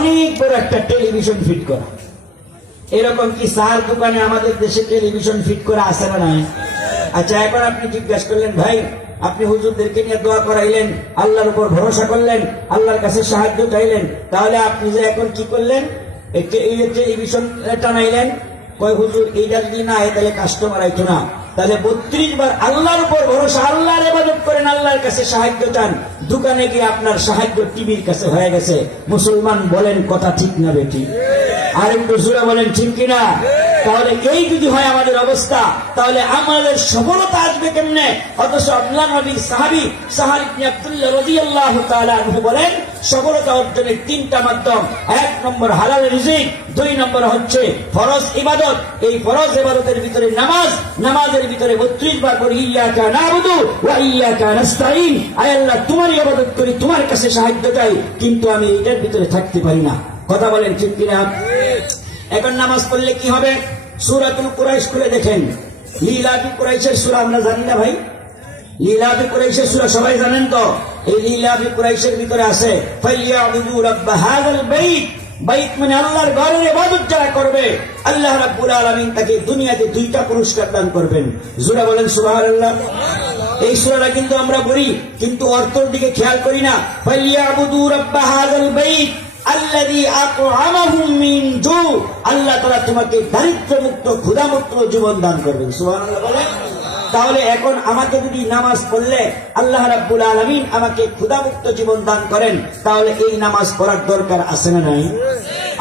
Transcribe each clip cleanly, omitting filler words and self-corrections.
অনেক বড় একটা টেলিভিশন ফিট করা। এরকম কি চার দোকানে আমাদের দেশে টেলিভিশন ফিট করা আছে না নাই? আচ্ছা, এখন আপনি জিজ্ঞাসা করলেন, ভাই আপনি হুজুরদেরকে নিয়ে দোয়া করাইলেন, আল্লাহর উপর ভরসা করলেন, আল্লাহর কাছে সাহায্য চাইলেন, তাহলে আপনি যে এখন কি করলেন? এই টেলিভিশন টানাইলেন। কয় হুজুর এইটা যদি না হয় তাহলে কাস্টমার আইতো না। তাহলে 32 বার আল্লাহর উপর ভরসা, আল্লাহর ইবাদত করেন, আল্লাহর কাছে সাহায্য চান, দোকানে গিয়ে আপনার সাহায্য টিভির কাছে হয়ে গেছে। মুসলমান বলেন কথা ঠিক না বেঠিক? আর একটু জোরে বলেন ঠিক কিনা? তাহলে এই যদি হয় আমাদের অবস্থা, তাহলে আমাদের সফলতা আসবে কেমনে? অথচ আল্লাহ নবীর সাহাবী সাহাল ইবনে আব্দুল্লাহ রাদিয়াল্লাহু তাআলা আনহু বলেন, সফলতা অর্জনের 3টা মাধ্যম। 1 নম্বর হালাল রিজিক, 2 নম্বর হচ্ছে ফরজ ইবাদত। এই ফরজ ইবাদতের ভিতরে নামাজ, নামাজের ভিতরে 32 বার করে ইয়্যাকা না'বুদু ওয়া ইয়্যাকা নাস্তাঈন, আয় আল্লাহ তোমার ইবাদত করি, তোমার কাছে সাহায্য চাই, কিন্তু আমি এটার ভিতরে থাকতে পারি না। কথা বলেন ঠিক কিনা? এখন নামাজ পড়লে কি হবে? সূরাতুল কুরাইশ খুলে দেখেন। লিলাফি কুরাইশের সূরা আমরা জানি না ভাই? লিলাফি কুরাইশের সূরা সবাই জানেন তো? এই লিলাফি কুরাইশের ভিতরে আছে ফালিয়াবুদু রাব্ব হাযাল বাইত। বাইত মানে আল্লাহর ঘরের ইবাদত যারা করবে, আল্লাহ রাব্বুল আলামিন তাকে দুনিয়াতে 2টা পুরস্কার দান করবেন। জোরে বলেন সুবহানাল্লাহ। এই সূরাটা কিন্তু আমরা পড়ি, কিন্তু অর্থের দিকে খেয়াল করি না। ফালিয়াবুদু রাব্ব হাযাল বাইত আল্লাযী আত'আমাহুম মিন জু, আল্লাহ তাআলা তোমাকে দারিদ্র্যমুক্ত ক্ষুধামুক্ত জীবন দান করবেন। সুবহানাল্লাহ বলেন। তাহলে এখন আমাকে যদি নামাজ পড়লে আল্লাহ রাব্বুল আলামিন আমাকে ক্ষুধামুক্ত জীবন দান করেন, তাহলে এই নামাজ পড়ার দরকার আছে না নাই?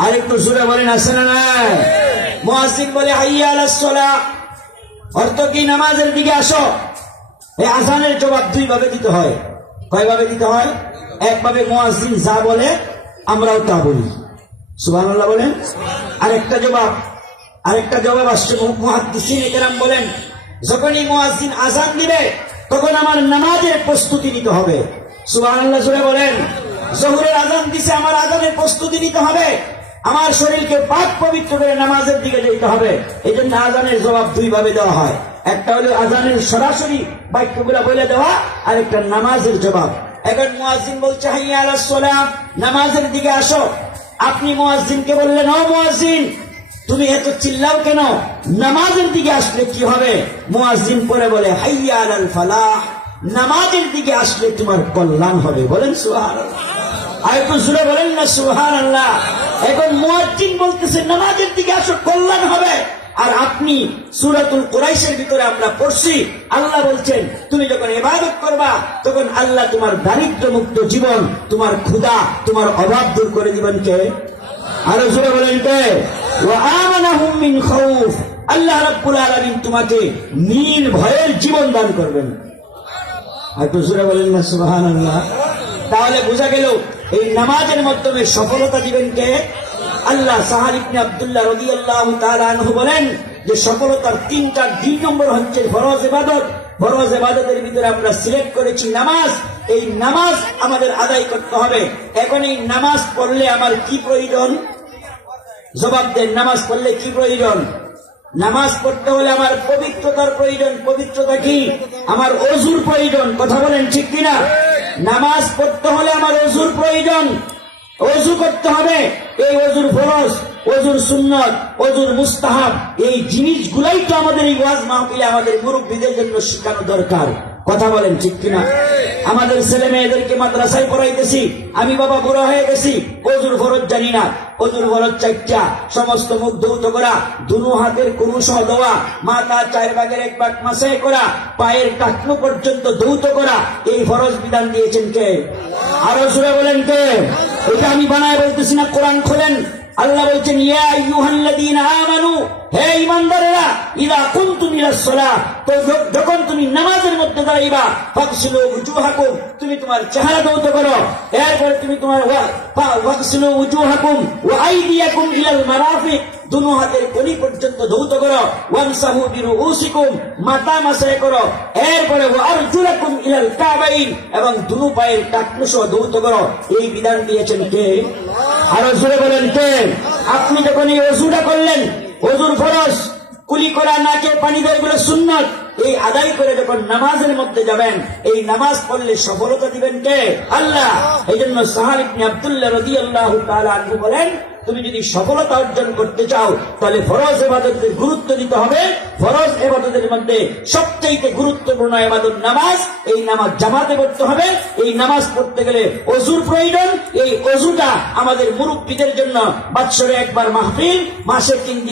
আর একটু জোরে বলেন আছে না নাই? মুয়াজ্জিন বলে হাইয়া আলাস সালাহ, অর্থ কি? নামাজের দিকে আসো। এই আযানের জবাব 2 ভাবে দিতে হয়। কয়ভাবে দিতে হয়? একভাবে মুয়াজ্জিন যা বলে আমরাও তা বলি, সুবহানাল্লাহ বলেন। আরেকটা জবাব আসছে, মুহাদ্দিসিন ইকরাম বলেন, যখনই মুয়াজ্জিন আযান দিবে তখন আমার নামাজের প্রস্তুতি নিতে হবে। সুবহানাল্লাহ জোরে বলেন। যোহরের আযান দিছে, আমার আযানের প্রস্তুতি নিতে হবে, আমার শরীরকে পাক পবিত্র করে নামাজের দিকে যেতে হবে। এই জন্য আযানের জবাব 2 ভাবে দেওয়া হয়। একটা হলো আযানের সরাসরি বাক্যগুলো বলে দেওয়া, আর একটা নামাজের জবাব। এখন মুয়াজ্জিন বলছে হাইয়া আলাস সালাহ, নামাজের দিকে আসো। আপনি মুয়াজ্জিনকে বললেন, ও মুয়াজ্জিন তুমি এত চিল্লাও কেন? নামাজের দিকে আসলে কি হবে? মুয়াজ্জিন পরে বলে হাইয়া আলাল ফালাহ, নামাজের দিকে আসলে তোমার কল্যাণ হবে। বলেন সুবহানাল্লাহ। আর একটু জোরে বলেন না সুবহানাল্লাহ। এখন মুয়াজ্জিন বলতেছে নামাজের দিকে আসো, কল্যাণ হবে। আর আপনি সূরাতুল কুরাইশের ভিতরে আমরা পড়ছি, আল্লাহ বলছেন তুমি যখন ইবাদত করবা তখন আল্লাহ তোমার দারিদ্র্যমুক্ত জীবন, তোমার ক্ষুধা, তোমার অভাব দূর করে দিবেন কে? আরো জোরে বলেন কে? ওয়া আমানাহুম মিন খাউফ, আল্লাহ রাব্বুল আলামিন তোমাকে নির্ভয়ের জীবন দান করবেন। আর একটু জোরে বলেন না সুবহানাল্লাহ। তাহলে বোঝা গেল এই নামাজের মাধ্যমে সফলতা দিবেন কে? আল্লাহ। সাহাল ইবনে আব্দুল্লাহ রাদিয়াল্লাহু তাআলা আনহু বলেন যে সফলতার 3টা 2 নম্বর হচ্ছে ফরজ ইবাদত। ফরজ ইবাদতের ভিতরে আমরা সিলেক্ট করেছি নামাজ। এই নামাজ আমাদের আদায় করতে হবে। এখন এই নামাজ পড়লে আমার কি প্রয়োজন? জবাব দেন, নামাজ পড়লে কি প্রয়োজন? নামাজ পড়তে হলে আমার পবিত্রতার প্রয়োজন। পবিত্রতা কি? আমার ওযুর প্রয়োজন। কথা বলেন ঠিক কিনা? নামাজ পড়তে হলে আমার ওযুর প্রয়োজন, ওযু করতে হবে। এই ওযুর ফরজ, ওযুর সুন্নত, ওযুর মুস্তাহাব, এই জিনিসগুলাই তো আমাদের এই ওয়াজ মাহফিলে আমাদের মুরব্বিদের জন্য শেখানো দরকার। কথা বলেন ঠিক কিনা? আমাদের ছেলে মেয়েদেরকে মাদ্রাসায় পড়াইতেছি, আমি বাবা বুড়া হয়ে গেছি, ওযুর ফরজ জানি না। ওযুর ফরজ 4টা, সমস্ত মুখ ধৌত করা, দুনো হাতের কুরু সহ দেওয়া, মাথা 4 ভাগের 1 ভাগ মাসায় করা, পায়ের টাকনু পর্যন্ত ধৌত করা, এই ফরজ বিধান দিয়েছেন কে? আরো জোরে বলেন কে? এটা আমি বানায় বলতেছি না, কোরআন খোলেন। আল্লাহ বলছেন ইয়া আইয়ুহাল্লাযীনা আমানু, হে ঈমানদারেরা, ইযা কুনতুম ইলাস সালাহ, তো যখন তুমি নামাজের মধ্যে দাঁড়াইবা, ফাগসিলু উজুহাকুম, তুমি তোমার চেহারা ধৌত করো। এরপর তুমি তোমার ফাগসিলু উজুহাকুম ওয়া আইদিয়াকুম ইলাল মারাফিক, দুনো হাতের কনি পর্যন্ত ধৌত করো। ওয়ামসাহু বিরুউসিকুম, মাথা মাসায় করো। এরপরে ওয়া আরজুলাকুম ইলাল কাবাইন, এবং দুনো পায়ের টাকনু সহ ধৌত করো। এই বিধান দিয়েছেন কে? আরো জোরে বলেন কে? আপনি যখন এই ওযুটা করলেন, ওযুর ফরজ, কুলি করা, নাকে পানি দেওয়া, এগুলো সুন্নত। এই আদায় করে যখন নামাজের মধ্যে যাবেন, এই নামাজ পড়লে সফলতা দিবেন কে? আল্লাহ। এই জন্য সাহাল ইবনে আব্দুল্লাহ রাদিয়াল্লাহু তাআলা আনহু বলেন, তুমি যদি সফলতা অর্জন করতে চাও তাহলে ফরজ ইবাদতের গুরুত্ব দিতে হবে। ফরজ ইবাদতের মধ্যে সবচেয়ে গুরুত্বপূর্ণ ইবাদত নামাজ। এই নামাজ জামাতে পড়তে হবে। এই নামাজ পড়তে গেলে ওযুর প্রয়োজন। এই ওযুটা আমাদের মুরব্বিদের জন্য বৎসরে একবার মাহফিল, মাসে 3 দিন